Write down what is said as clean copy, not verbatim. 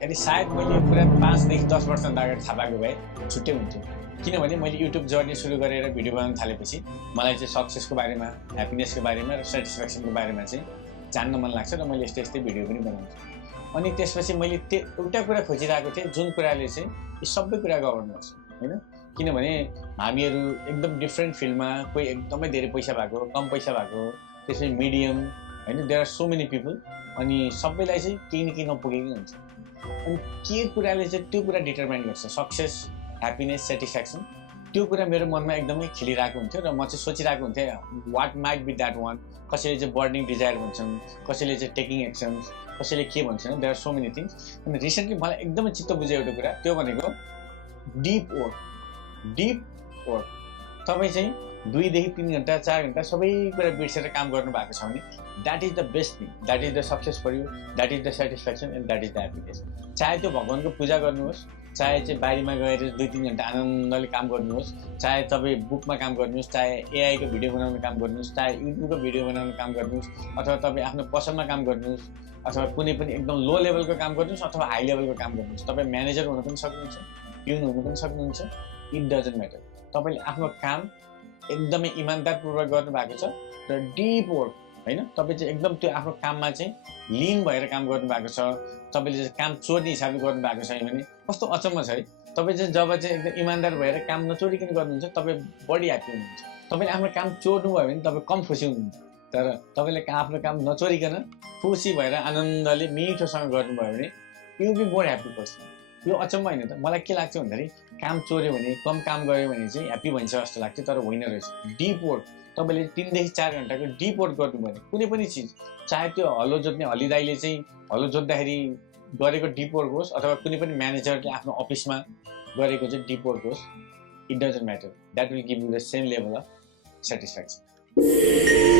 यदि सायद मैले यो कुरा 5 देखि 10 वर्ष अगाडि थाहा पाएको भए छुट्टै हुन्थ्यो। किनभने मैले युट्युब जर्नी सुरु गरेर भिडियो बनाउन थालेपछि मलाई चाहिँ सक्सेसको बारेमा, ह्याप्पिनेसको बारेमा र सेटिस्फ्याक्सनको बारेमा चाहिँ जान्न मन लाग्छ र मैले यस्तै बिडियो पनि बनाउँछु। अनि त्यसपछि मैले एउटा कुरा खोजिरहेको थिएँ जुन कुराले चाहिँ यी सबै कुरा गभर्न गर्छ हैन। किनभने हामीहरू एकदम डिफ्रेन्ट फिल्डमा कोही एकदमै धेरै पैसा भएको, कम पैसा भएको, त्यसपछि मिडियम हैन, there are so many people. अनि सबैलाई चाहिँ केही न केही नपुगेकै हुन्छ। अनि के कुराले चाहिँ त्यो कुरा डिटरमाइन गर्छ सक्सेस, ह्याप्पिनेस, सेटिस्फ्याक्सन, त्यो कुरा मेरो मनमा एकदमै खेलिरहेको हुन्थ्यो र म चाहिँ सोचिरहेको हुन्थेँ what might be that one. कसैले चाहिँ बर्निङ डिजायर भन्छन्, कसैले चाहिँ टेकिङ एक्सन्स, कसैले के भन्छन्, there are so many things. अनि रिसेन्टली मलाई एकदमै चित्त बुझ्यो एउटा कुरा, त्यो भनेको डिप वर्क। डिप वर्क तपाईँ चाहिँ 2 देखि 3 घन्टा 4 घन्टा सबै कुरा बिर्सेर काम गर्नु भएको छ भने that is the best thing, that is the success for you, that is the satisfaction and that is the happiness. चाहे त्यो भगवानको पूजा गर्नुहोस्, चाहे चाहिँ बारीमा गएर 2-3 घन्टा आनन्दले काम गर्नुहोस्, चाहे तपाईँ बुकमा काम गर्नुहोस्, चाहे एआईको भिडियो बनाउने काम गर्नुहोस्, चाहे युट्युबको भिडियो बनाउने काम गर्नुहोस्, अथवा तपाईँ आफ्नो पसलमा काम गर्नुहोस्, अथवा कुनै पनि एकदम लो लेभलको काम गर्नुहोस् अथवा हाई लेभलको काम गर्नुहोस्। तपाईँ म्यानेजर हुन पनि सक्नुहुन्छ, पिउन हुन पनि सक्नुहुन्छ, इट डजन्ट म्याटर। तपाईँले आफ्नो काम एकदमै इमान्दारपूर्वक गर्नुभएको छ र डिप वर्क हैन, तपाईँ चाहिँ एकदम त्यो आफ्नो काममा चाहिँ लिन भएर काम गर्नुभएको छ, तपाईँले चाहिँ काम चोर्ने हिसाबले गर्नुभएको छैन भने कस्तो अचम्म छ है। तपाईँ चाहिँ जब चाहिँ एकदम इमान्दार भएर काम नचोरिकन गर्नुहुन्छ तपाईँ बढी ह्याप्पी हुनुहुन्छ। तपाईँले आफ्नो काम चोर्नु भयो भने तपाईँ कम खुसी हुनुहुन्छ, तर तपाईँले आफ्नो काम नचोरिकन खुसी भएर आनन्दले मिठोसँग गर्नुभयो भने you be more happy person. यो अचम्म होइन त। मलाई के लाग्छ भन्दाखेरि काम चोर्यो भने, कम काम गऱ्यो भने चाहिँ ह्याप्पी भन्छ जस्तो लाग्छ, तर होइन रहेछ। डिप वर्क तपाईँले 3 देखि 4 घन्टाको डिप वर्क गर्नुभयो भने कुनै पनि चिज, चाहे त्यो हलो जोत्ने हलिदाईले चाहिँ हलो जोत्दाखेरि गरेको डिप वर्क होस् अथवा कुनै पनि म्यानेजरले आफ्नो अफिसमा गरेको चाहिँ डिप वर्क होस्, it doesn't matter, that will give you the same level of satisfaction.